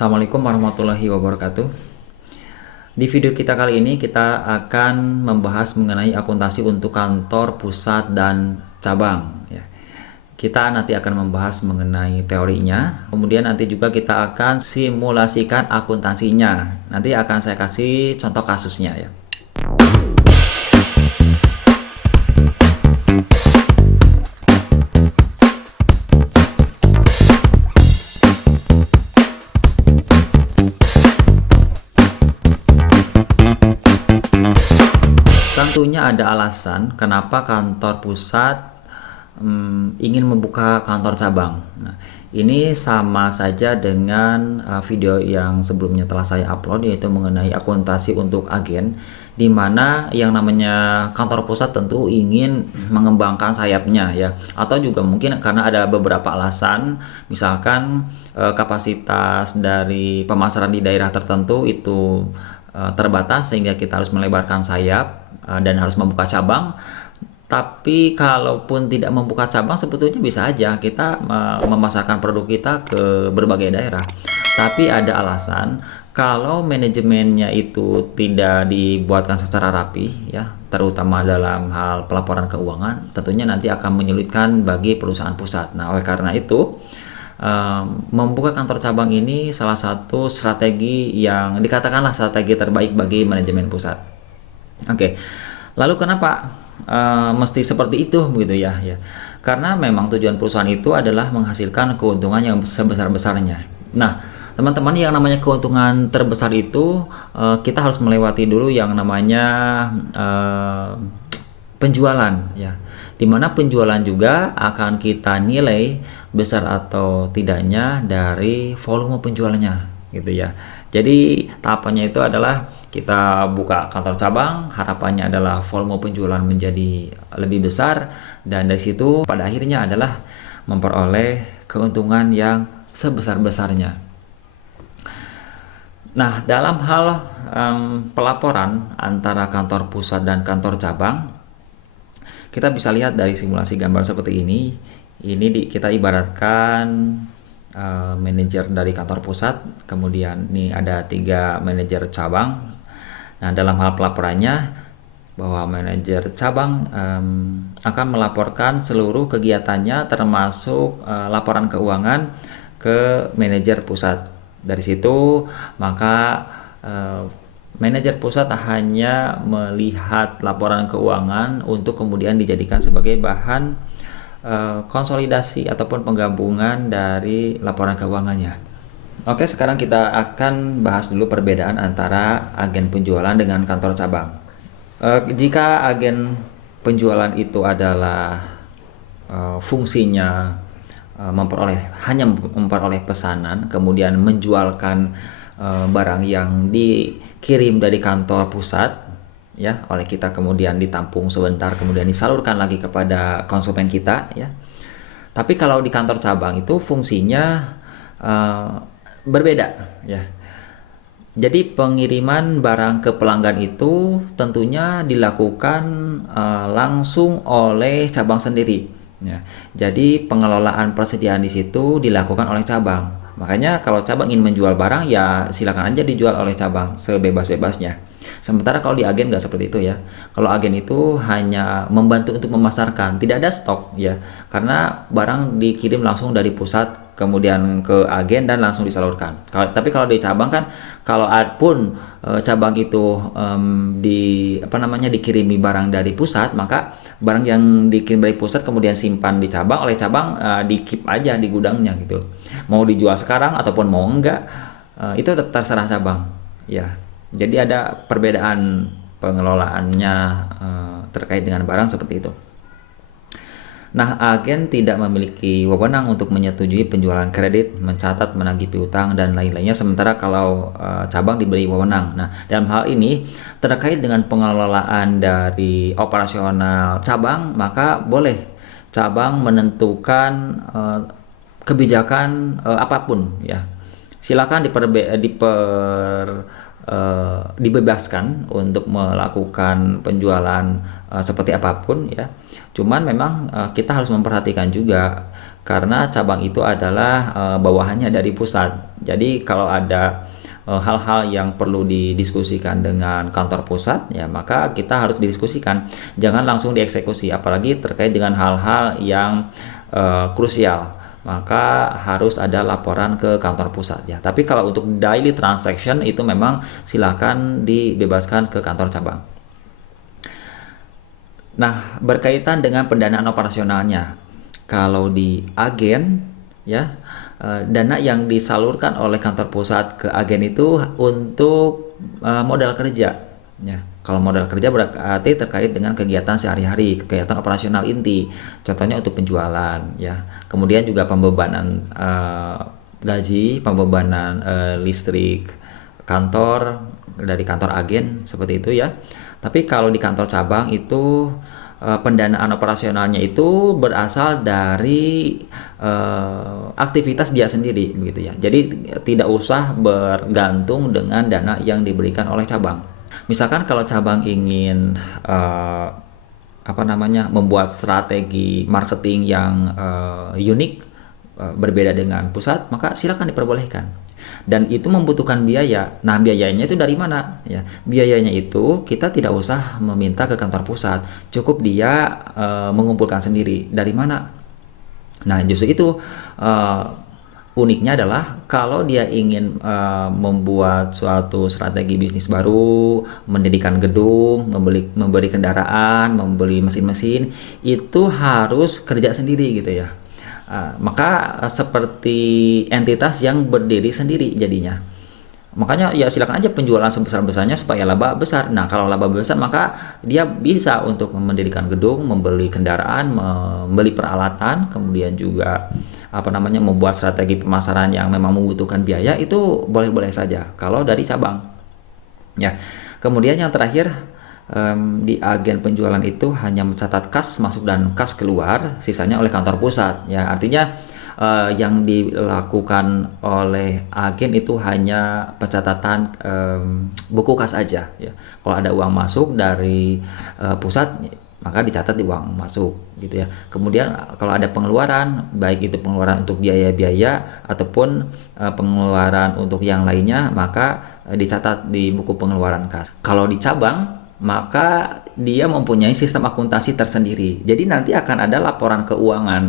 Assalamualaikum warahmatullahi wabarakatuh. Di video kita kali ini kita akan membahas mengenai akuntansi untuk kantor pusat dan cabang ya. Kita nanti akan membahas mengenai teorinya, kemudian nanti juga kita akan simulasikan akuntansinya. Nanti akan saya kasih contoh kasusnya ya. Tentunya ada alasan kenapa kantor pusat ingin membuka kantor cabang. Nah, ini sama saja dengan video yang sebelumnya telah saya upload, yaitu mengenai akuntansi untuk agen, di mana yang namanya kantor pusat tentu ingin mengembangkan sayapnya ya, atau juga mungkin karena ada beberapa alasan, misalkan kapasitas dari pemasaran di daerah tertentu itu terbatas sehingga kita harus melebarkan sayap dan harus membuka cabang. Tapi kalaupun tidak membuka cabang, sebetulnya bisa aja kita memasarkan produk kita ke berbagai daerah. Tapi ada alasan kalau manajemennya itu tidak dibuatkan secara rapi ya, terutama dalam hal pelaporan keuangan, tentunya nanti akan menyulitkan bagi perusahaan pusat. Nah, oleh karena itu membuka kantor cabang ini salah satu strategi yang dikatakanlah strategi terbaik bagi manajemen pusat. Oke, lalu kenapa mesti seperti itu begitu ya? Karena memang tujuan perusahaan itu adalah menghasilkan keuntungan yang sebesar-besarnya. Nah, teman-teman, yang namanya keuntungan terbesar itu kita harus melewati dulu yang namanya penjualan ya. Dimana penjualan juga akan kita nilai besar atau tidaknya dari volume penjualannya gitu ya. Jadi tahapannya itu adalah kita buka kantor cabang, harapannya adalah volume penjualan menjadi lebih besar, dan dari situ pada akhirnya adalah memperoleh keuntungan yang sebesar-besarnya. Nah, dalam hal pelaporan antara kantor pusat dan kantor cabang, kita bisa lihat dari simulasi gambar seperti ini. Kita ibaratkan manajer dari kantor pusat, kemudian ini ada 3 manajer cabang. Nah, dalam hal pelaporannya bahwa manajer cabang akan melaporkan seluruh kegiatannya termasuk laporan keuangan ke manajer pusat. Dari situ maka manajer pusat hanya melihat laporan keuangan untuk kemudian dijadikan sebagai bahan konsolidasi ataupun penggabungan dari laporan keuangannya. Oke, sekarang kita akan bahas dulu perbedaan antara agen penjualan dengan kantor cabang. Jika agen penjualan itu adalah fungsinya hanya memperoleh pesanan, kemudian menjualkan barang yang dikirim dari kantor pusat ya oleh kita, kemudian ditampung sebentar, kemudian disalurkan lagi kepada konsumen kita ya. Tapi kalau di kantor cabang itu fungsinya berbeda ya. Jadi pengiriman barang ke pelanggan itu tentunya dilakukan langsung oleh cabang sendiri ya. Jadi pengelolaan persediaan di situ dilakukan oleh cabang. Makanya kalau cabang ingin menjual barang ya silakan aja dijual oleh cabang sebebas-bebasnya. Sementara kalau di agen nggak seperti itu ya. Kalau agen itu hanya membantu untuk memasarkan, tidak ada stok ya. Karena barang dikirim langsung dari pusat kemudian ke agen dan langsung disalurkan. Tapi kalau di cabang kan, kalau pun cabang itu dikirimi barang dari pusat, maka barang yang dikirim dari pusat kemudian simpan di cabang, oleh cabang di keep aja di gudangnya gitu. Mau dijual sekarang ataupun mau enggak, itu terserah cabang ya. Jadi ada perbedaan pengelolaannya terkait dengan barang seperti itu. Nah, agen tidak memiliki wewenang untuk menyetujui penjualan kredit, mencatat, menagih piutang, dan lain-lainnya. Sementara kalau cabang diberi wewenang. Nah, dalam hal ini terkait dengan pengelolaan dari operasional cabang, maka boleh cabang menentukan kebijakan apapun ya. Silakan dibebaskan untuk melakukan penjualan seperti apapun ya. Cuman memang kita harus memperhatikan juga karena cabang itu adalah bawahannya dari pusat. Jadi kalau ada hal-hal yang perlu didiskusikan dengan kantor pusat, ya maka kita harus didiskusikan, jangan langsung dieksekusi, apalagi terkait dengan hal-hal yang krusial, maka harus ada laporan ke kantor pusat ya. Tapi kalau untuk daily transaction itu memang silakan dibebaskan ke kantor cabang. Nah, berkaitan dengan pendanaan operasionalnya, kalau di agen ya, dana yang disalurkan oleh kantor pusat ke agen itu untuk modal kerja ya. Kalau modal kerja berarti terkait dengan kegiatan sehari-hari, kegiatan operasional inti, contohnya untuk penjualan ya. Kemudian juga pembebanan gaji, pembebanan listrik kantor dari kantor agen seperti itu ya. Tapi kalau di kantor cabang itu pendanaan operasionalnya itu berasal dari aktivitas dia sendiri begitu ya. Jadi tidak usah bergantung dengan dana yang diberikan oleh cabang. Misalkan kalau cabang ingin membuat strategi marketing yang unik, berbeda dengan pusat, maka silakan diperbolehkan. Dan itu membutuhkan biaya. Nah, biayanya itu dari mana? Ya, biayanya itu kita tidak usah meminta ke kantor pusat, cukup dia mengumpulkan sendiri. Dari mana? Nah, justru itu uniknya adalah kalau dia ingin membuat suatu strategi bisnis baru, mendirikan gedung, membeli kendaraan, membeli mesin-mesin, itu harus kerja sendiri gitu ya. Maka seperti entitas yang berdiri sendiri jadinya. Makanya ya silakan aja penjualan sebesar-besarnya supaya laba besar. Nah, kalau laba besar maka dia bisa untuk mendirikan gedung, membeli kendaraan, membeli peralatan, kemudian juga membuat strategi pemasaran yang memang membutuhkan biaya, itu boleh-boleh saja kalau dari cabang. Ya. Kemudian yang terakhir, di agen penjualan itu hanya mencatat kas masuk dan kas keluar, sisanya oleh kantor pusat ya. Artinya yang dilakukan oleh agen itu hanya pencatatan buku kas aja ya. Kalau ada uang masuk dari pusat, maka dicatat di uang masuk gitu ya. Kemudian kalau ada pengeluaran, baik itu pengeluaran untuk biaya-biaya ataupun pengeluaran untuk yang lainnya, maka dicatat di buku pengeluaran kas. Kalau di cabang, maka dia mempunyai sistem akuntansi tersendiri. Jadi nanti akan ada laporan keuangan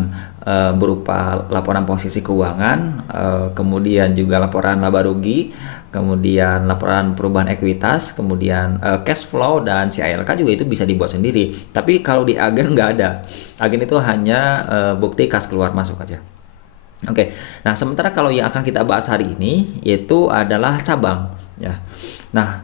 berupa laporan posisi keuangan, kemudian juga laporan laba rugi, kemudian laporan perubahan ekuitas, kemudian cash flow dan CILK juga itu bisa dibuat sendiri. Tapi kalau di agen nggak ada. Agen itu hanya bukti kas keluar masuk aja. Oke. Nah, sementara kalau yang akan kita bahas hari ini yaitu adalah cabang ya. Nah,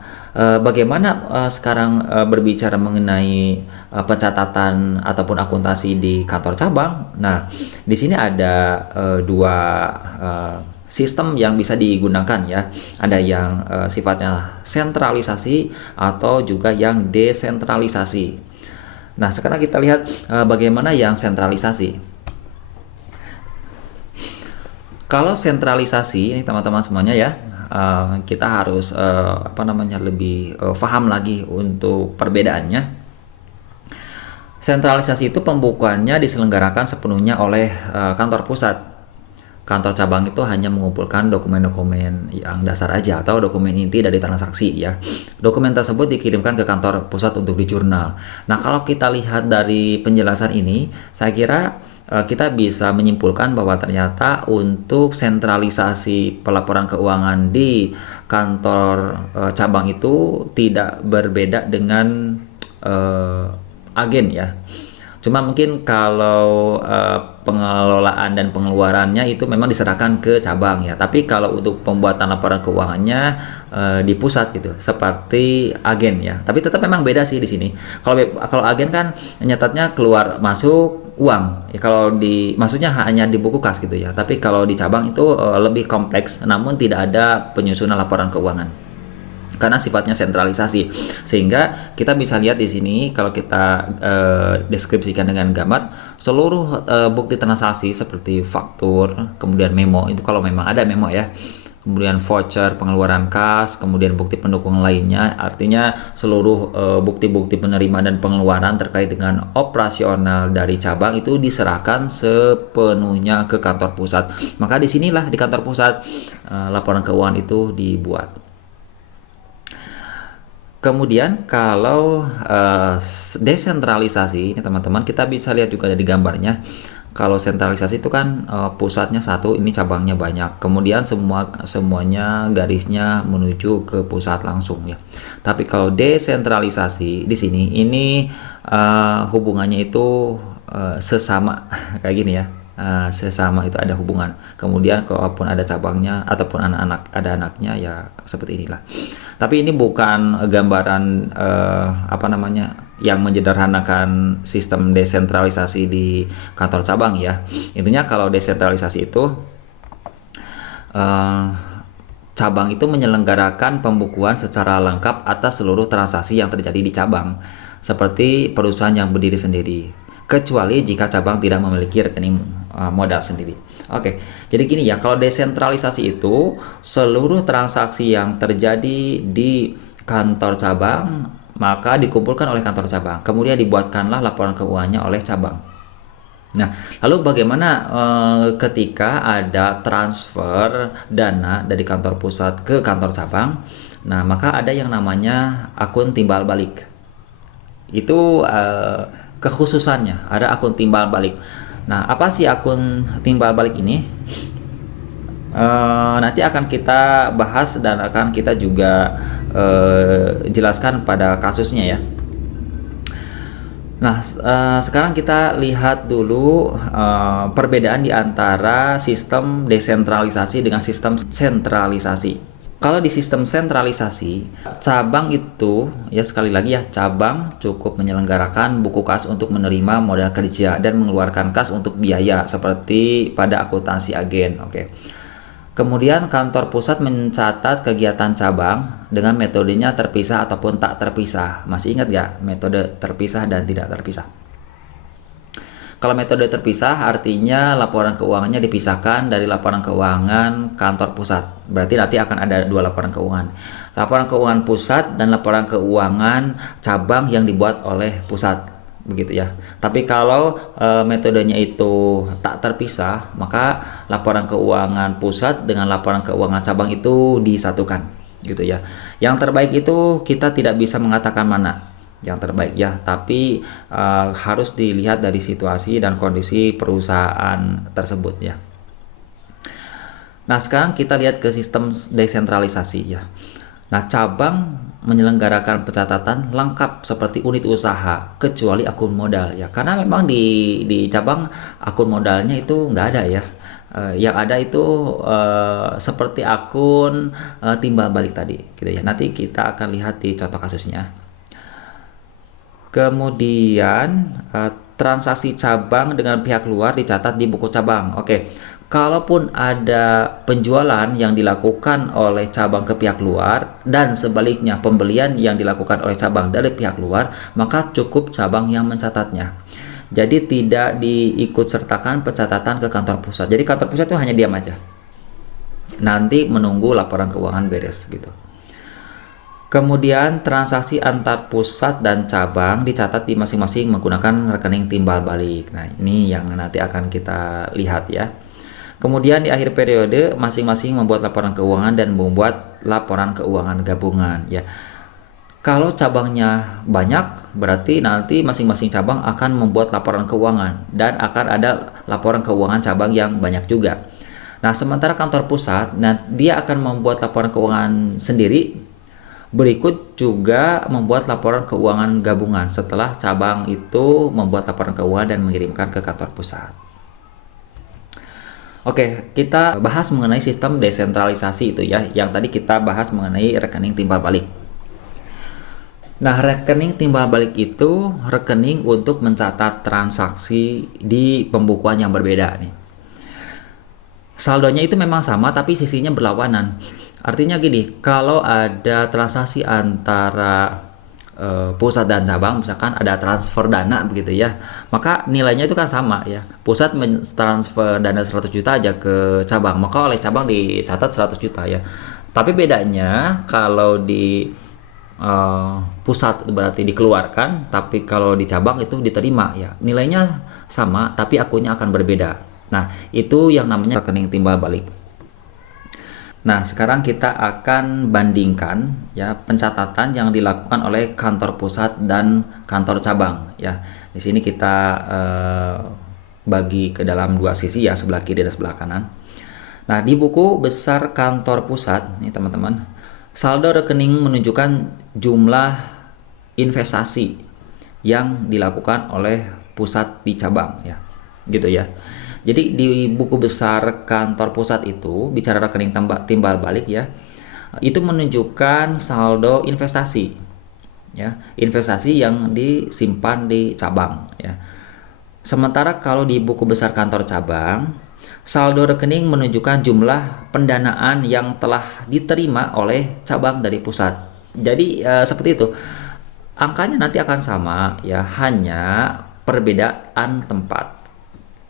bagaimana sekarang berbicara mengenai pencatatan ataupun akuntansi di kantor cabang? Nah, di sini ada dua sistem yang bisa digunakan ya. Ada yang sifatnya sentralisasi atau juga yang desentralisasi. Nah, sekarang kita lihat bagaimana yang sentralisasi. Kalau sentralisasi ini teman-teman semuanya ya, kita harus lebih paham lagi untuk perbedaannya. Sentralisasi itu pembukuannya diselenggarakan sepenuhnya oleh kantor pusat. Kantor cabang itu hanya mengumpulkan dokumen-dokumen yang dasar aja atau dokumen inti dari transaksi ya. Dokumen tersebut dikirimkan ke kantor pusat untuk dijurnal. Nah, kalau kita lihat dari penjelasan ini, saya kira kita bisa menyimpulkan bahwa ternyata untuk sentralisasi pelaporan keuangan di kantor cabang itu tidak berbeda dengan agen ya. Cuma mungkin kalau pengelolaan dan pengeluarannya itu memang diserahkan ke cabang ya. Tapi kalau untuk pembuatan laporan keuangannya di pusat gitu, seperti agen ya. Tapi tetap memang beda sih di sini. Kalau agen kan nyatatnya keluar masuk uang. Ya, kalau maksudnya hanya di buku kas gitu ya. Tapi kalau di cabang itu lebih kompleks, namun tidak ada penyusunan laporan keuangan karena sifatnya sentralisasi. Sehingga kita bisa lihat di sini kalau kita deskripsikan dengan gambar, seluruh bukti transaksi seperti faktur, kemudian memo, itu kalau memang ada memo ya, kemudian voucher pengeluaran kas, kemudian bukti pendukung lainnya. Artinya seluruh bukti-bukti penerimaan dan pengeluaran terkait dengan operasional dari cabang itu diserahkan sepenuhnya ke kantor pusat. Maka disinilah di kantor pusat laporan keuangan itu dibuat. Kemudian kalau desentralisasi, ini teman-teman kita bisa lihat juga di gambarnya. Kalau sentralisasi itu kan pusatnya satu, ini cabangnya banyak. Kemudian semuanya garisnya menuju ke pusat langsung ya. Tapi kalau desentralisasi di sini ini hubungannya itu sesama kayak gini ya. Sesama itu ada hubungan. Kemudian kalaupun ada cabangnya ataupun ada anaknya ya seperti inilah. Tapi ini bukan gambaran yang menyederhanakan sistem desentralisasi di kantor cabang ya. Intinya kalau desentralisasi itu cabang itu menyelenggarakan pembukuan secara lengkap atas seluruh transaksi yang terjadi di cabang, seperti perusahaan yang berdiri sendiri, kecuali jika cabang tidak memiliki rekening modal sendiri. Oke, jadi gini ya, kalau desentralisasi itu seluruh transaksi yang terjadi di kantor cabang maka dikumpulkan oleh kantor cabang, kemudian dibuatkanlah laporan keuangannya oleh cabang. Nah, lalu bagaimana ketika ada transfer dana dari kantor pusat ke kantor cabang? Nah, maka ada yang namanya akun timbal balik. Itu kekhususannya, ada akun timbal balik. Nah, apa sih akun timbal balik ini? Nanti akan kita bahas dan akan kita juga jelaskan pada kasusnya ya. Nah, sekarang kita lihat dulu perbedaan di antara sistem desentralisasi dengan sistem sentralisasi. Kalau di sistem sentralisasi, cabang itu, ya sekali lagi ya, cabang cukup menyelenggarakan buku kas untuk menerima modal kerja dan mengeluarkan kas untuk biaya seperti pada akuntansi agen. Oke. Kemudian kantor pusat mencatat kegiatan cabang dengan metodenya terpisah ataupun tak terpisah. Masih ingat nggak metode terpisah dan tidak terpisah? Kalau metode terpisah artinya laporan keuangannya dipisahkan dari laporan keuangan kantor pusat. Berarti nanti akan ada dua laporan keuangan. Laporan keuangan pusat dan laporan keuangan cabang yang dibuat oleh pusat. Begitu ya. Tapi kalau metodenya itu tak terpisah, maka laporan keuangan pusat dengan laporan keuangan cabang itu disatukan. Gitu ya. Yang terbaik itu kita tidak bisa mengatakan mana yang terbaik ya, tapi harus dilihat dari situasi dan kondisi perusahaan tersebut ya. Nah, sekarang kita lihat ke sistem desentralisasi ya. Nah, cabang menyelenggarakan pencatatan lengkap seperti unit usaha kecuali akun modal ya, karena memang di cabang akun modalnya itu nggak ada ya. Yang ada itu seperti akun timbal balik tadi gitu ya. Nanti kita akan lihat di contoh kasusnya. Kemudian transaksi cabang dengan pihak luar dicatat di buku cabang. Oke, kalaupun ada penjualan yang dilakukan oleh cabang ke pihak luar dan sebaliknya pembelian yang dilakukan oleh cabang dari pihak luar, maka cukup cabang yang mencatatnya. Jadi tidak diikut sertakan pencatatan ke kantor pusat. Jadi kantor pusat itu hanya diam aja. Nanti menunggu laporan keuangan beres gitu. Kemudian transaksi antar pusat dan cabang dicatat di masing-masing menggunakan rekening timbal balik. Nah, ini yang nanti akan kita lihat ya. Kemudian di akhir periode masing-masing membuat laporan keuangan dan membuat laporan keuangan gabungan ya. Kalau cabangnya banyak, berarti nanti masing-masing cabang akan membuat laporan keuangan dan akan ada laporan keuangan cabang yang banyak juga. Nah, sementara kantor pusat, dia akan membuat laporan keuangan sendiri. Berikut juga membuat laporan keuangan gabungan setelah cabang itu membuat laporan keuangan dan mengirimkan ke kantor pusat. Oke, kita bahas mengenai sistem desentralisasi itu ya, yang tadi kita bahas mengenai rekening timbal balik. Nah, rekening timbal balik itu rekening untuk mencatat transaksi di pembukuan yang berbeda nih. Saldonya itu memang sama tapi sisinya berlawanan. Artinya gini, kalau ada transaksi antara pusat dan cabang, misalkan ada transfer dana begitu ya, maka nilainya itu kan sama ya. Pusat mentransfer dana 100 juta aja ke cabang, maka oleh cabang dicatat 100 juta ya. Tapi bedanya kalau di pusat berarti dikeluarkan, tapi kalau di cabang itu diterima ya. Nilainya sama, tapi akunnya akan berbeda. Nah, itu yang namanya rekening timbal balik. Nah, sekarang kita akan bandingkan ya pencatatan yang dilakukan oleh kantor pusat dan kantor cabang ya. Di sini kita bagi ke dalam dua sisi ya, sebelah kiri dan sebelah kanan. Nah, di buku besar kantor pusat nih teman-teman, saldo rekening menunjukkan jumlah investasi yang dilakukan oleh pusat di cabang ya. Gitu ya. Jadi di buku besar kantor pusat itu bicara rekening timbal balik ya, itu menunjukkan saldo investasi ya, investasi yang disimpan di cabang ya. Sementara kalau di buku besar kantor cabang, saldo rekening menunjukkan jumlah pendanaan yang telah diterima oleh cabang dari pusat. Jadi seperti itu, angkanya nanti akan sama ya, hanya perbedaan tempat.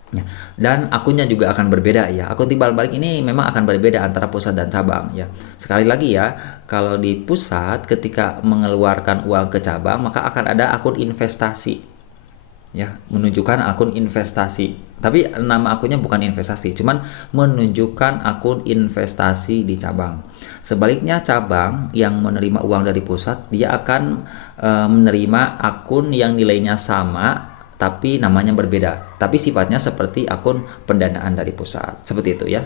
Ya, dan akunnya juga akan berbeda ya. Akun timbal balik ini memang akan berbeda antara pusat dan cabang ya. Sekali lagi ya, kalau di pusat ketika mengeluarkan uang ke cabang maka akan ada akun investasi ya, menunjukkan akun investasi. Tapi nama akunnya bukan investasi, cuman menunjukkan akun investasi di cabang. Sebaliknya cabang yang menerima uang dari pusat, dia akan menerima akun yang nilainya sama tapi namanya berbeda, tapi sifatnya seperti akun pendanaan dari pusat, seperti itu ya.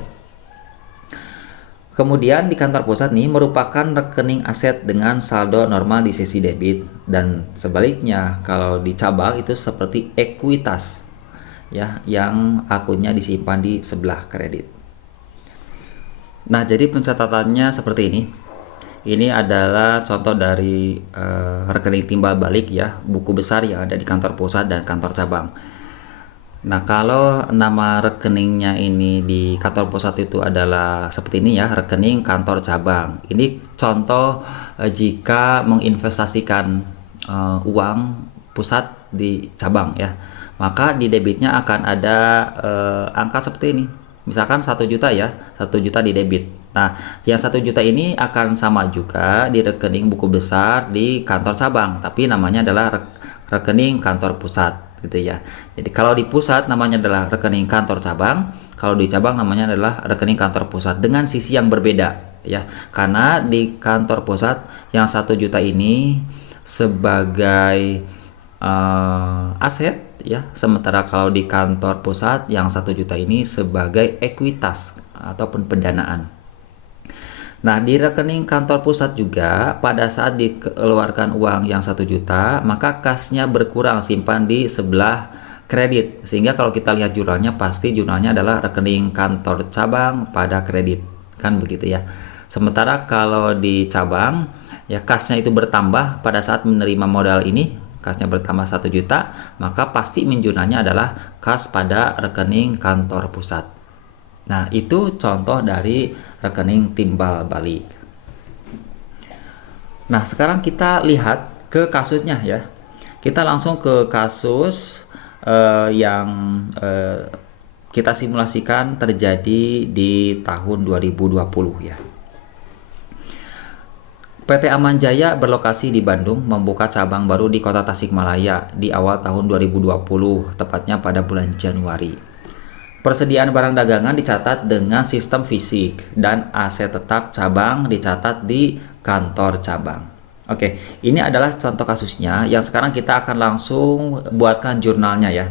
Kemudian di kantor pusat nih merupakan rekening aset dengan saldo normal di sisi debit, dan sebaliknya kalau di cabang itu seperti ekuitas ya, yang akunnya disimpan di sebelah kredit. Nah, jadi pencatatannya seperti ini. Ini adalah contoh dari rekening timbal balik ya, buku besar yang ada di kantor pusat dan kantor cabang. Nah, kalau nama rekeningnya ini di kantor pusat itu adalah seperti ini ya, rekening kantor cabang. Ini contoh jika menginvestasikan uang pusat di cabang ya, maka di debitnya akan ada angka seperti ini. Misalkan 1 juta ya, 1 juta di debit. Nah, yang 1 juta ini akan sama juga di rekening buku besar di kantor cabang, tapi namanya adalah rekening kantor pusat gitu ya. Jadi kalau di pusat namanya adalah rekening kantor cabang, kalau di cabang namanya adalah rekening kantor pusat dengan sisi yang berbeda ya. Karena di kantor pusat yang 1 juta ini sebagai aset ya, sementara kalau di kantor pusat yang 1 juta ini sebagai ekuitas ataupun pendanaan. Nah, di rekening kantor pusat juga pada saat dikeluarkan uang yang 1 juta, maka kasnya berkurang simpan di sebelah kredit. Sehingga kalau kita lihat jurnalnya, pasti jurnalnya adalah rekening kantor cabang pada kredit. Kan begitu ya. Sementara kalau di cabang, ya kasnya itu bertambah pada saat menerima modal ini, kasnya bertambah 1 juta, maka pasti jurnalnya adalah kas pada rekening kantor pusat. Nah, itu contoh dari rekening timbal balik. Nah, sekarang kita lihat ke kasusnya ya. Kita langsung ke kasus yang kita simulasikan terjadi di tahun 2020 ya. PT Aman Jaya berlokasi di Bandung membuka cabang baru di Kota Tasikmalaya di awal tahun 2020, tepatnya pada bulan Januari. Persediaan barang dagangan dicatat dengan sistem fisik dan aset tetap cabang dicatat di kantor cabang. Oke, ini adalah contoh kasusnya yang sekarang kita akan langsung buatkan jurnalnya ya.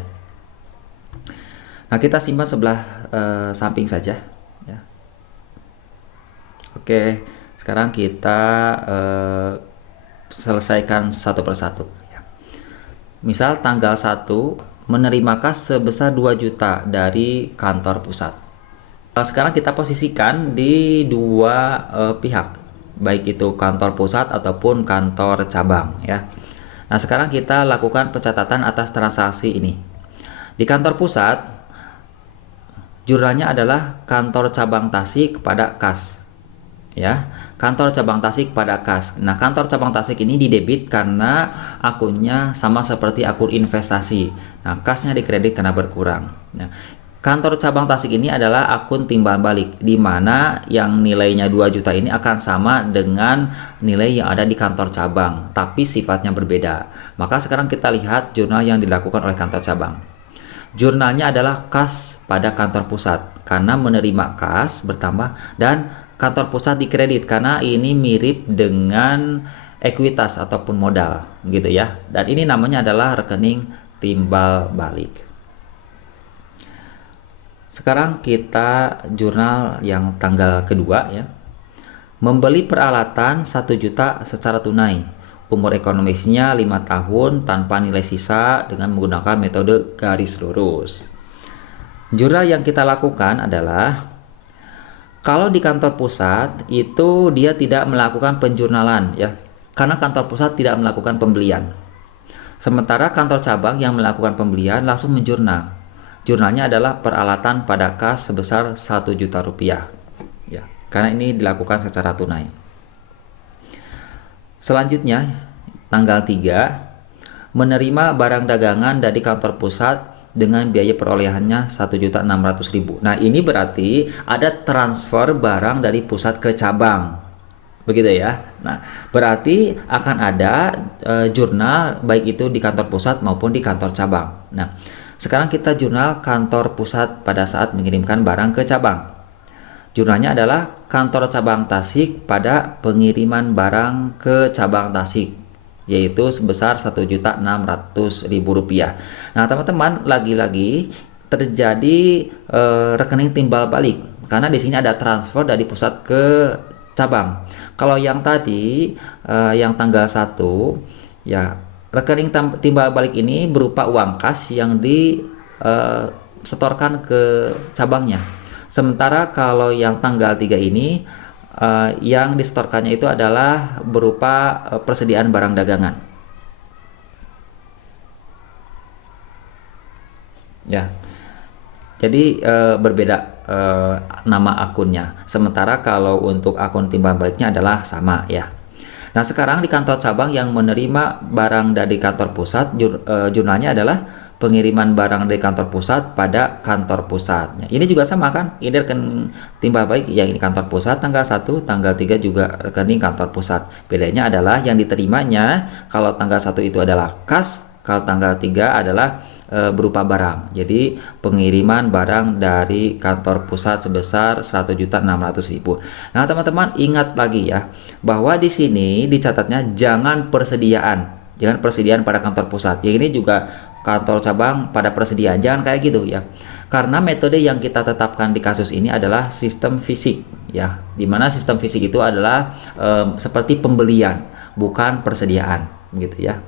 Nah, kita simpan sebelah samping saja ya. Oke, sekarang kita selesaikan satu persatu ya. Misal tanggal 1 menerima kas sebesar 2 juta dari kantor pusat. Sekarang kita posisikan di dua pihak, baik itu kantor pusat ataupun kantor cabang ya. Nah, sekarang kita lakukan pencatatan atas transaksi ini. Di kantor pusat, jurnalnya adalah kantor cabang Tasik kepada kas. ya. Kantor cabang Tasik pada kas. Nah, kantor cabang Tasik ini didebit karena akunnya sama seperti akun investasi. Nah, kasnya dikredit karena berkurang. Nah, kantor cabang Tasik ini adalah akun timbal balik, di mana yang nilainya 2 juta ini akan sama dengan nilai yang ada di kantor cabang, tapi sifatnya berbeda. Maka sekarang kita lihat jurnal yang dilakukan oleh kantor cabang. Jurnalnya adalah kas pada kantor pusat, karena menerima kas bertambah, dan kantor pusat dikredit karena ini mirip dengan ekuitas ataupun modal gitu ya. Dan ini namanya adalah rekening timbal balik. Sekarang kita jurnal yang tanggal kedua ya. Membeli peralatan 1 juta secara tunai. Umur ekonomisnya 5 tahun tanpa nilai sisa dengan menggunakan metode garis lurus. Jurnal yang kita lakukan adalah, kalau di kantor pusat itu dia tidak melakukan penjurnalan ya, karena kantor pusat tidak melakukan pembelian. Sementara kantor cabang yang melakukan pembelian langsung menjurnal. Jurnalnya adalah peralatan pada kas sebesar 1 juta rupiah ya, karena ini dilakukan secara tunai. Selanjutnya tanggal 3, menerima barang dagangan dari kantor pusat dengan biaya perolehannya 1.600.000. Nah, ini berarti ada transfer barang dari pusat ke cabang. Begitu ya. Nah, berarti akan ada jurnal baik itu di kantor pusat maupun di kantor cabang. Nah, sekarang kita jurnal kantor pusat pada saat mengirimkan barang ke cabang. Jurnalnya adalah kantor cabang Tasik pada pengiriman barang ke cabang Tasik, yaitu sebesar Rp1.600.000. Nah, teman-teman, lagi-lagi terjadi rekening timbal balik karena di sini ada transfer dari pusat ke cabang. Kalau yang tadi yang tanggal 1 ya, rekening timbal balik ini berupa uang kas yang disetorkan ke cabangnya. Sementara kalau yang tanggal 3 ini yang disetorkannya itu adalah berupa persediaan barang dagangan. Ya. Jadi berbeda nama akunnya. Sementara kalau untuk akun timbal baliknya adalah sama ya. Nah, sekarang di kantor cabang yang menerima barang dari kantor pusat, jurnalnya adalah pengiriman barang dari kantor pusat pada kantor pusat. Ini juga sama kan? Ini rekening timbal balik yang di kantor pusat tanggal 1, tanggal 3 juga rekening kantor pusat. Bedanya adalah yang diterimanya kalau tanggal 1 itu adalah kas, kalau tanggal 3 adalah berupa barang. Jadi pengiriman barang dari kantor pusat sebesar 1.600.000. Nah, teman-teman ingat lagi ya, bahwa di sini dicatatnya jangan persediaan pada kantor pusat. Ya, ini juga kantor cabang pada persediaan, jangan kayak gitu ya, karena metode yang kita tetapkan di kasus ini adalah sistem fisik ya, dimana sistem fisik itu adalah seperti pembelian bukan persediaan gitu ya,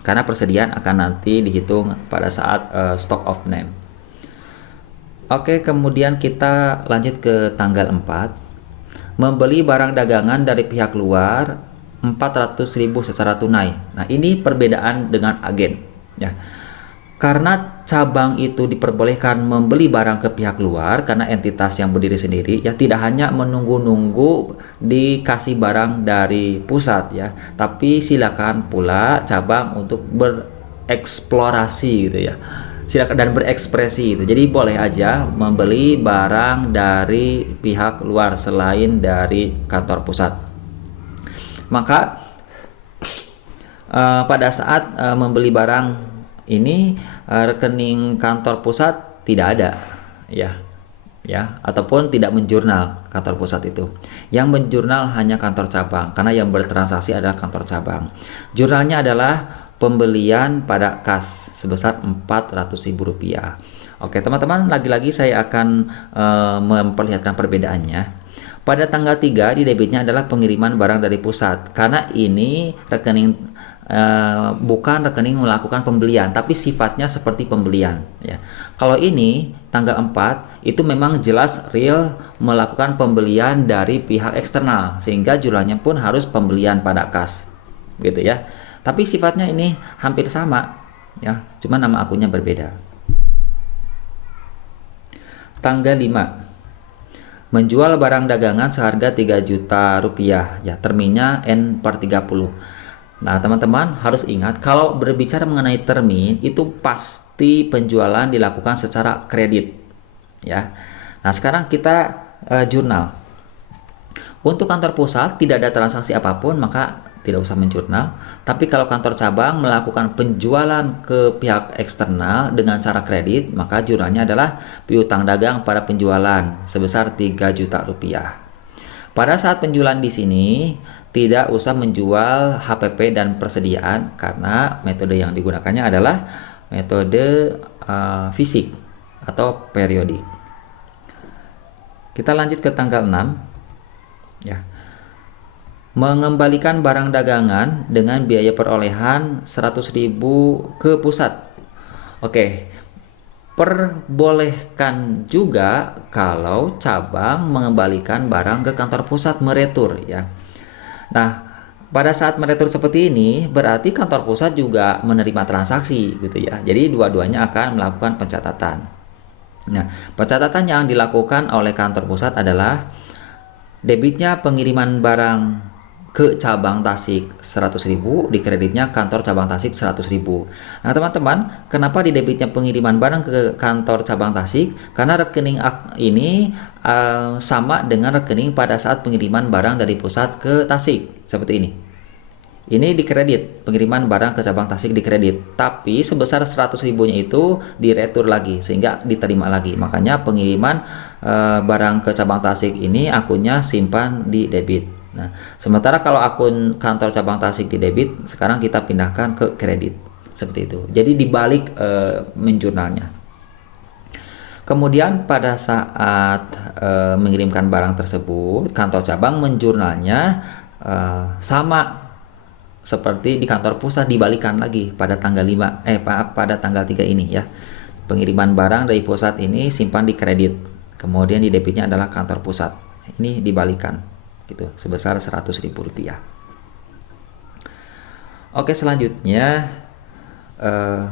karena persediaan akan nanti dihitung pada saat stock of name. Oke, kemudian kita lanjut ke tanggal 4, membeli barang dagangan dari pihak luar 400.000 secara tunai. Nah, ini perbedaan dengan agen ya, karena cabang itu diperbolehkan membeli barang ke pihak luar karena entitas yang berdiri sendiri ya, tidak hanya menunggu-nunggu dikasih barang dari pusat ya, tapi silakan pula cabang untuk bereksplorasi gitu ya, silakan dan berekspresi gitu. Jadi boleh aja membeli barang dari pihak luar selain dari kantor pusat. Maka pada saat membeli barang ini rekening kantor pusat tidak ada ya, ataupun tidak menjurnal kantor pusat itu. Yang menjurnal hanya kantor cabang karena yang bertransaksi adalah kantor cabang. Jurnalnya adalah pembelian pada kas sebesar Rp400.000. Oke, teman-teman, lagi-lagi saya akan memperlihatkan perbedaannya. Pada tanggal 3 di debitnya adalah pengiriman barang dari pusat karena ini rekening bukan rekening melakukan pembelian, tapi sifatnya seperti pembelian ya. Kalau ini tanggal 4 itu memang jelas real melakukan pembelian dari pihak eksternal, sehingga jurnalnya pun harus pembelian pada kas gitu ya. Tapi sifatnya ini hampir sama ya, cuma nama akunnya berbeda. Tanggal 5, menjual barang dagangan seharga 3 juta rupiah ya, terminnya N/30. Nah, teman-teman harus ingat kalau berbicara mengenai termin itu pasti penjualan dilakukan secara kredit ya. Nah, sekarang kita jurnal. Untuk kantor pusat tidak ada transaksi apapun, maka tidak usah menjurnal. Tapi kalau kantor cabang melakukan penjualan ke pihak eksternal dengan cara kredit, maka jurnalnya adalah piutang dagang pada penjualan sebesar 3 juta rupiah. Pada saat penjualan di sini tidak usah menjual HPP dan persediaan karena metode yang digunakannya adalah metode fisik atau periodik. Kita lanjut ke tanggal 6 ya. Mengembalikan barang dagangan dengan biaya perolehan 100.000 ke pusat. Oke. Perbolehkan juga kalau cabang mengembalikan barang ke kantor pusat meretur ya. Nah, pada saat meretur seperti ini berarti kantor pusat juga menerima transaksi gitu ya. Jadi dua-duanya akan melakukan pencatatan. Nah, pencatatan yang dilakukan oleh kantor pusat adalah debitnya pengiriman barang ke cabang Tasik 100.000, di kreditnya kantor cabang Tasik 100.000. Nah, teman-teman, kenapa di debitnya pengiriman barang ke kantor cabang Tasik? Karena rekening ini sama dengan rekening pada saat pengiriman barang dari pusat ke Tasik, seperti ini. Ini dikredit, pengiriman barang ke cabang Tasik dikredit, tapi sebesar 100.000-nya itu diretur lagi sehingga diterima lagi. Makanya pengiriman barang ke cabang Tasik ini akunnya simpan di debit. Nah, sementara kalau akun kantor cabang Tasik di debit, sekarang kita pindahkan ke kredit. Seperti itu. Jadi dibalik menjurnalnya. Kemudian pada saat mengirimkan barang tersebut, kantor cabang menjurnalnya sama seperti di kantor pusat, dibalikan lagi pada tanggal 5 pada tanggal 3 ini ya. Pengiriman barang dari pusat ini simpan di kredit. Kemudian di debitnya adalah kantor pusat. Ini dibalikan gitu sebesar 100.000 rupiah. Oke, selanjutnya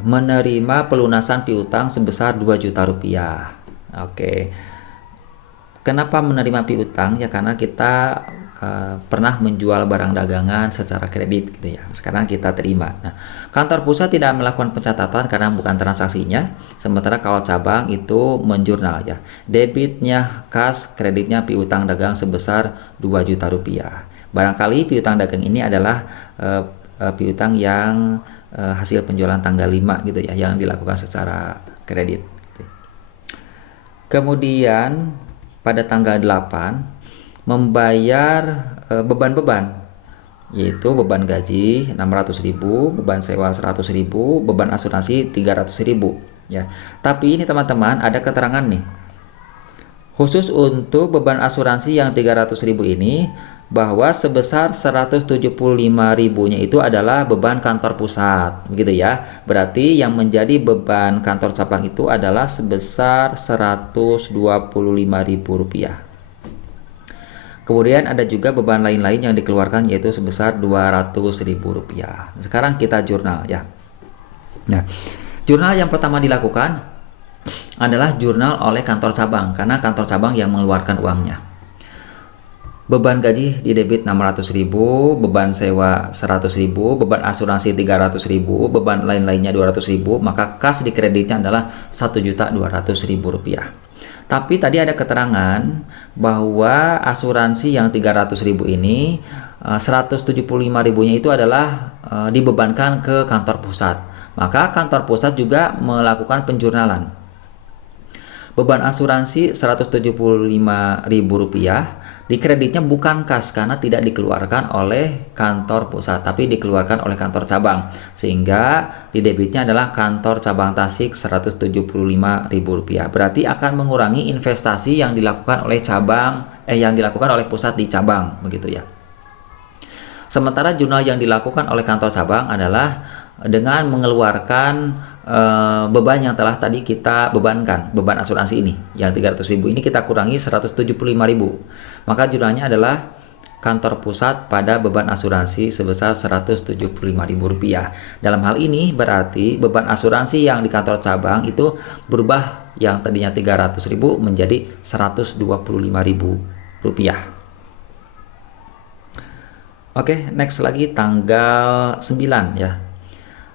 menerima pelunasan piutang sebesar 2 juta rupiah. Oke. Kenapa menerima piutang? Ya karena kita pernah menjual barang dagangan secara kredit gitu ya. Sekarang kita terima. Nah, kantor pusat tidak melakukan pencatatan karena bukan transaksinya. Sementara kalau cabang itu menjurnal ya. Debitnya kas, kreditnya piutang dagang sebesar 2 juta rupiah. Barangkali piutang dagang ini adalah piutang yang hasil penjualan tanggal 5 gitu ya, yang dilakukan secara kredit. Kemudian pada tanggal 8 membayar beban-beban, yaitu beban gaji 600.000, beban sewa 100.000, beban asuransi 300.000 ya. Tapi ini teman-teman ada keterangan nih. Khusus untuk beban asuransi yang 300.000 ini, bahwa sebesar 175.000-nya itu adalah beban kantor pusat, begitu ya. Berarti yang menjadi beban kantor cabang itu adalah sebesar 125.000 rupiah. Kemudian ada juga beban lain-lain yang dikeluarkan yaitu sebesar 200.000 rupiah. Sekarang kita jurnal ya. Nah, jurnal yang pertama dilakukan adalah jurnal oleh kantor cabang karena kantor cabang yang mengeluarkan uangnya. Beban gaji di debit 600.000, beban sewa 100.000, beban asuransi 300.000, beban lain-lainnya 200.000, maka kas di kreditnya adalah 1.200.000 rupiah. Tapi tadi ada keterangan bahwa asuransi yang 300.000 ini 175.000-nya itu adalah dibebankan ke kantor pusat. Maka kantor pusat juga melakukan penjurnalan. Beban asuransi 175.000 rupiah di kreditnya bukan kas karena tidak dikeluarkan oleh kantor pusat tapi dikeluarkan oleh kantor cabang, sehingga di debitnya adalah kantor cabang Tasik 175.000 rupiah. Berarti akan mengurangi investasi yang dilakukan oleh yang dilakukan oleh pusat di cabang, begitu ya. Sementara jurnal yang dilakukan oleh kantor cabang adalah dengan mengeluarkan beban yang telah tadi kita bebankan, beban asuransi ini yang 300.000 ini kita kurangi 175.000, maka jurnalnya adalah kantor pusat pada beban asuransi sebesar Rp175.000. Dalam hal ini berarti beban asuransi yang di kantor cabang itu berubah, yang tadinya Rp300.000 menjadi Rp125.000. Oke, next lagi tanggal 9 ya.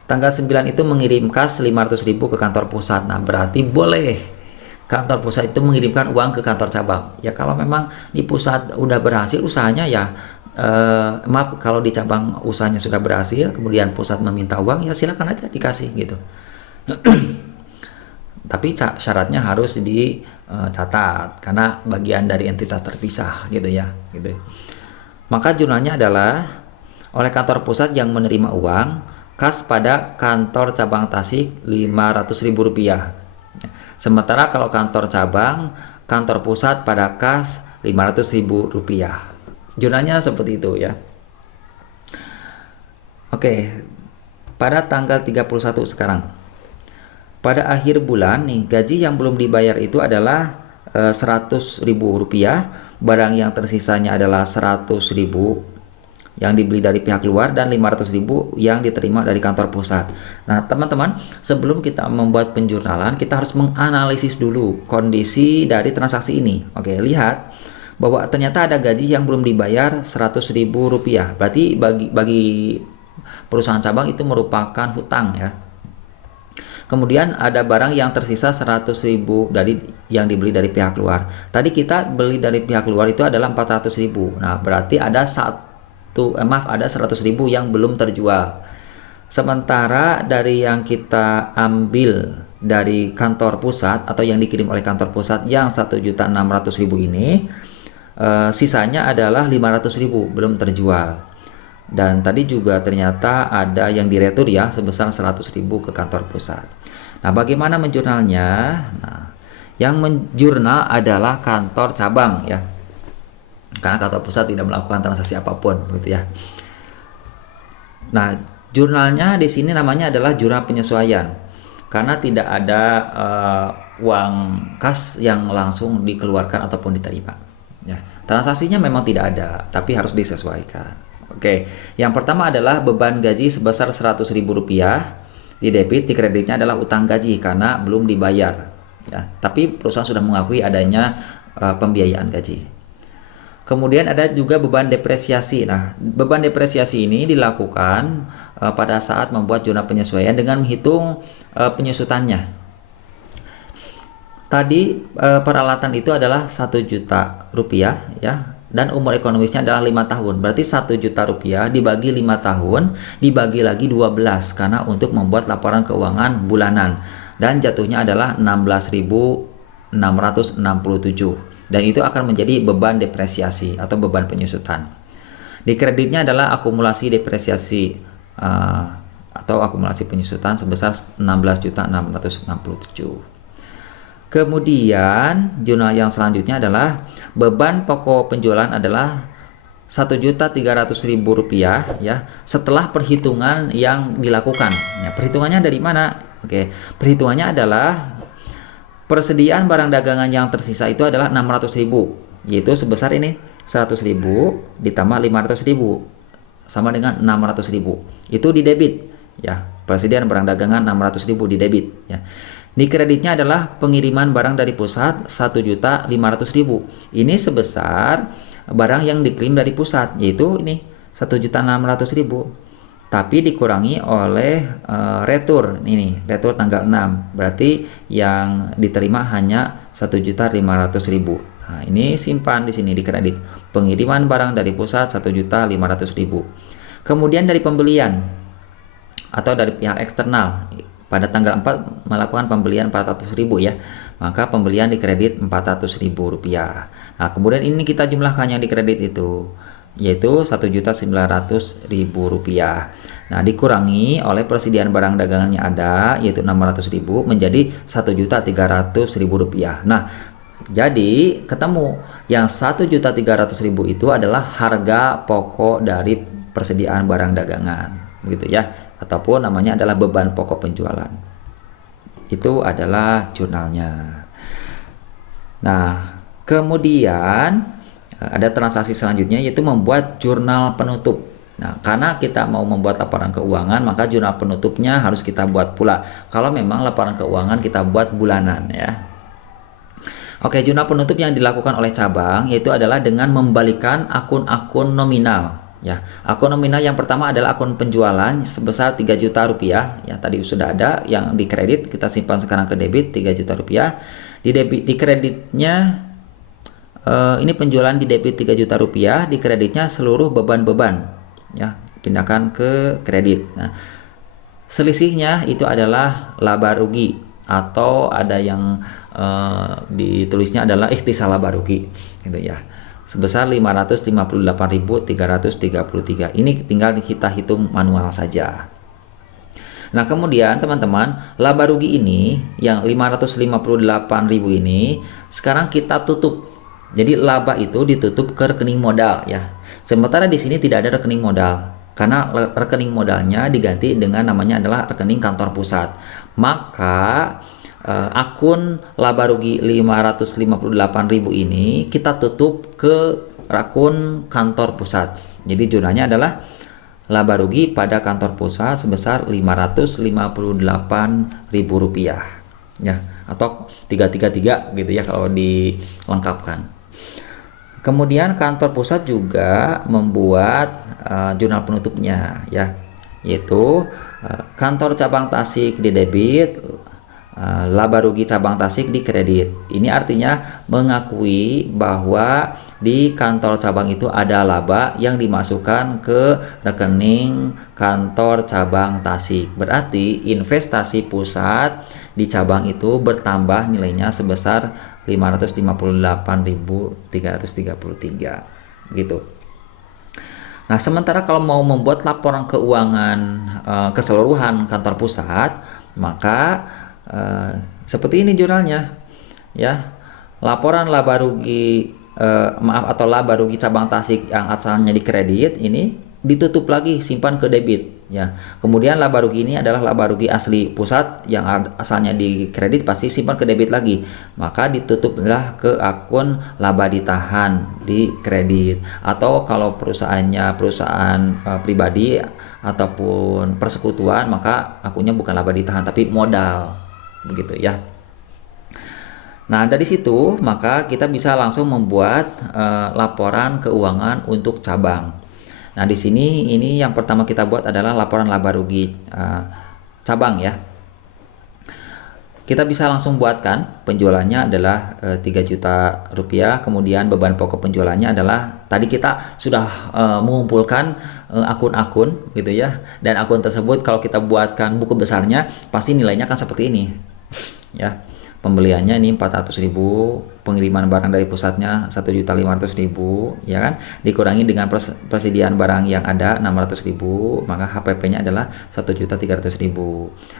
Tanggal 9 itu mengirim kas 500.000 ke kantor pusat. Nah, berarti boleh kantor pusat itu mengirimkan uang ke kantor cabang. Ya kalau memang di pusat udah berhasil usahanya ya, maaf, kalau di cabang usahanya sudah berhasil, kemudian pusat meminta uang, ya silakan aja dikasih gitu. Tapi syaratnya harus dicatat karena bagian dari entitas terpisah gitu ya, gitu. Maka jurnalnya adalah oleh kantor pusat yang menerima uang kas pada kantor cabang Tasik Rp500.000. Sementara kalau kantor cabang, kantor pusat pada kas Rp500.000. Jurnalnya seperti itu ya. Oke, pada tanggal 31 sekarang. Pada akhir bulan nih, gaji yang belum dibayar itu adalah Rp100.000. Barang yang tersisanya adalah Rp100.000 yang dibeli dari pihak luar dan Rp500.000 yang diterima dari kantor pusat. Nah, teman-teman, sebelum kita membuat penjurnalan, kita harus menganalisis dulu kondisi dari transaksi ini. Oke, lihat bahwa ternyata ada gaji yang belum dibayar Rp100.000. Berarti bagi perusahaan cabang itu merupakan hutang ya. Kemudian ada barang yang tersisa Rp100.000 dari yang dibeli dari pihak luar. Tadi kita beli dari pihak luar itu adalah Rp400.000. Nah, berarti ada ada 100.000 yang belum terjual. Sementara dari yang kita ambil dari kantor pusat atau yang dikirim oleh kantor pusat yang 1.600.000 ini, sisanya adalah 500.000 belum terjual. Dan tadi juga ternyata ada yang diretur ya sebesar 100.000 ke kantor pusat. Nah, bagaimana menjurnalnya? Nah, yang menjurnal adalah kantor cabang ya. Karena kantor pusat tidak melakukan transaksi apapun begitu ya. Nah, jurnalnya di sini namanya adalah jurnal penyesuaian. Karena tidak ada uang kas yang langsung dikeluarkan ataupun diterima. Ya, transaksinya memang tidak ada, tapi harus disesuaikan. Oke, yang pertama adalah beban gaji sebesar Rp100.000 di debit, di kreditnya adalah utang gaji karena belum dibayar. Ya, tapi perusahaan sudah mengakui adanya pembiayaan gaji. Kemudian ada juga beban depresiasi. Nah, beban depresiasi ini dilakukan pada saat membuat jurnal penyesuaian dengan menghitung penyusutannya. Tadi peralatan itu adalah Rp1.000.000 ya. Dan umur ekonomisnya adalah 5 tahun. Berarti Rp1.000.000 dibagi 5 tahun, dibagi lagi 12 karena untuk membuat laporan keuangan bulanan. Dan jatuhnya adalah 16.667. Dan itu akan menjadi beban depresiasi atau beban penyusutan. Di kreditnya adalah akumulasi depresiasi atau akumulasi penyusutan sebesar 16.667. Kemudian jurnal yang selanjutnya adalah beban pokok penjualan adalah Rp1.300.000 ya setelah perhitungan yang dilakukan. Ya, perhitungannya dari mana? Oke, perhitungannya adalah persediaan barang dagangan yang tersisa itu adalah Rp600.000, yaitu sebesar ini 100.000 ditambah 500.000 sama dengan 600.000. Itu di debit ya. Persediaan barang dagangan 600.000 di debit ya. Di kreditnya adalah pengiriman barang dari pusat 1.500.000. Ini sebesar barang yang dikirim dari pusat, yaitu ini 1.600.000. Tapi dikurangi oleh retur, ini retur tanggal 6. Berarti yang diterima hanya 1.500.000. Nah, ini simpan di sini di kredit. Pengiriman barang dari pusat 1.500.000. Kemudian dari pembelian atau dari pihak eksternal pada tanggal 4 melakukan pembelian 400.000 ya, maka pembelian di kredit Rp400.000. Nah, kemudian ini kita jumlahkan yang di kredit itu, yaitu Rp1.900.000. Nah, dikurangi oleh persediaan barang dagangannya ada, yaitu 600.000 menjadi Rp1.300.000. Nah, jadi ketemu yang 1.300.000 itu adalah harga pokok dari persediaan barang dagangan, begitu ya, ataupun namanya adalah beban pokok penjualan. Itu adalah jurnalnya. Nah, kemudian ada transaksi selanjutnya yaitu membuat jurnal penutup. Nah, karena kita mau membuat laporan keuangan, maka jurnal penutupnya harus kita buat pula. Kalau memang laporan keuangan kita buat bulanan ya. Oke, jurnal penutup yang dilakukan oleh cabang yaitu adalah dengan membalikan akun-akun nominal. Ya, akun nominal yang pertama adalah akun penjualan sebesar 3 juta rupiah. Ya, tadi sudah ada yang di kredit, kita simpan sekarang ke debit 3 juta rupiah. Di kreditnya ini penjualan di debit 3 juta rupiah, di kreditnya seluruh beban-beban. Ya, pindahkan ke kredit. Nah, selisihnya itu adalah laba rugi atau ada yang ditulisnya adalah ikhtisar laba rugi gitu ya, sebesar 558.333. Ini tinggal kita hitung manual saja. Nah, kemudian teman-teman, laba rugi ini yang 558.000 ini sekarang kita tutup. Jadi laba itu ditutup ke rekening modal ya. Sementara di sini tidak ada rekening modal karena rekening modalnya diganti dengan namanya adalah rekening kantor pusat. Maka akun laba rugi 558.000 ini kita tutup ke akun kantor pusat. Jadi jurnalnya adalah laba rugi pada kantor pusat sebesar 558.000 rupiah ya, atau 333 gitu ya kalau dilengkapkan. Kemudian kantor pusat juga membuat jurnal penutupnya ya, yaitu kantor cabang Tasik di debit, laba rugi cabang Tasik di kredit. Ini artinya mengakui bahwa di kantor cabang itu ada laba yang dimasukkan ke rekening kantor cabang Tasik. Berarti investasi pusat di cabang itu bertambah nilainya sebesar 558.333 gitu. Nah, sementara kalau mau membuat laporan keuangan keseluruhan kantor pusat, maka seperti ini jurnalnya ya. Laporan laba rugi atau laba rugi cabang Tasik yang asalnya di kredit ini ditutup lagi, simpan ke debit ya. Kemudian laba rugi ini adalah laba rugi asli pusat yang asalnya di kredit, pasti simpan ke debit lagi, maka ditutuplah ke akun laba ditahan di kredit. Atau kalau perusahaannya perusahaan pribadi ataupun persekutuan, maka akunnya bukan laba ditahan tapi modal begitu ya. Nah, dari situ maka kita bisa langsung membuat laporan keuangan untuk cabang. Nah, di sini ini yang pertama kita buat adalah laporan laba rugi cabang ya. Kita bisa langsung buatkan, penjualannya adalah 3 juta rupiah, kemudian beban pokok penjualannya adalah tadi kita sudah mengumpulkan akun-akun gitu ya. Dan akun tersebut kalau kita buatkan buku besarnya pasti nilainya akan seperti ini ya. Pembeliannya ini 400.000, pengiriman barang dari pusatnya 1.500.000 ya kan, dikurangi dengan persediaan barang yang ada 600.000, maka HPP-nya adalah 1.300.000.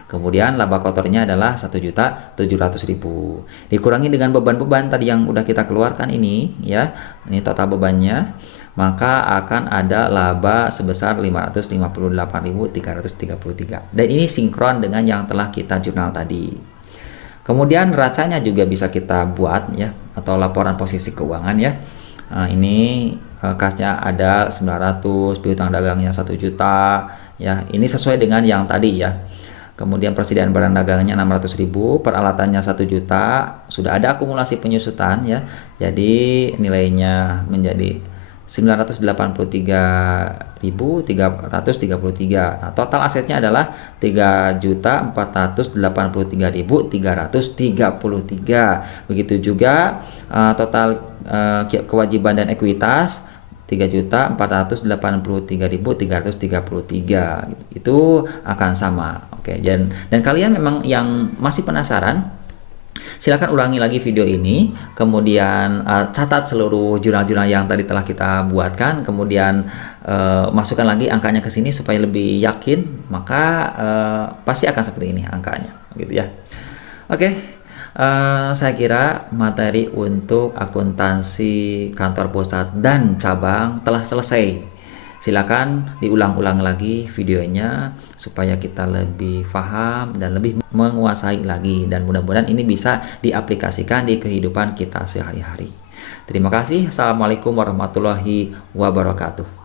Kemudian laba kotornya adalah 1.700.000, dikurangi dengan beban-beban tadi yang udah kita keluarkan ini ya, ini total bebannya, maka akan ada laba sebesar 558.333. Dan ini sinkron dengan yang telah kita jurnal tadi. Kemudian neracanya juga bisa kita buat ya, atau laporan posisi keuangan ya. Nah, ini kasnya ada 900, piutang dagangnya 1 juta ya. Ini sesuai dengan yang tadi ya. Kemudian persediaan barang dagangnya 600.000, peralatannya 1 juta, sudah ada akumulasi penyusutan ya. Jadi nilainya menjadi 983.333. Nah, total asetnya adalah 3.483.333. Begitu juga total kewajiban dan ekuitas 3.483.333. Itu akan sama. Oke, dan kalian memang yang masih penasaran, silakan ulangi lagi video ini, kemudian catat seluruh jurnal-jurnal yang tadi telah kita buatkan, kemudian masukkan lagi angkanya ke sini supaya lebih yakin, maka pasti akan seperti ini angkanya, gitu ya. Oke, saya kira materi untuk akuntansi kantor pusat dan cabang telah selesai. Silakan diulang-ulang lagi videonya supaya kita lebih paham dan lebih menguasai lagi, dan mudah-mudahan ini bisa diaplikasikan di kehidupan kita sehari-hari. Terima kasih. Assalamualaikum warahmatullahi wabarakatuh.